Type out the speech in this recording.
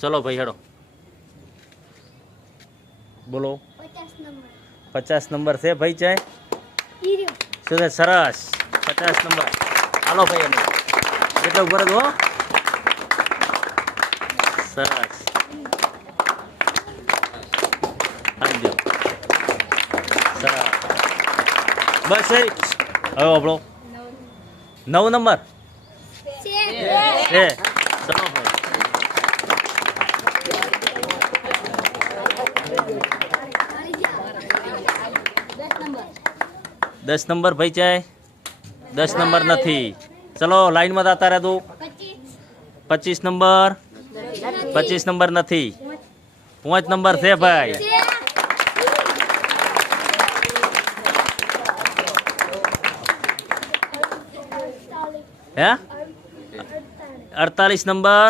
ચલો ભાઈ હેડો બોલો 50 નંબર છે ભાઈ ચાય સરસ 50 નંબર હાલો ભાઈ એને એટલે ઉપર જ હો સરસ હાલો સરસ બસ હવે આપણો 9 નંબર છે ચલો ભાઈ 10 નંબર ભાઈ ચાય 10 નંબર નથી ચલો લાઈનમાં જતા રહે તું 25 નંબર 25 નંબર નથી 5 નંબર છે ભાઈ હે 48 નંબર